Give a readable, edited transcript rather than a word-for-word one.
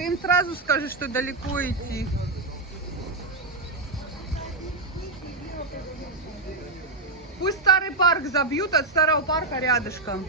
Ты им сразу скажи, что далеко идти. Пусть старый парк забьют, от старого парка рядышком.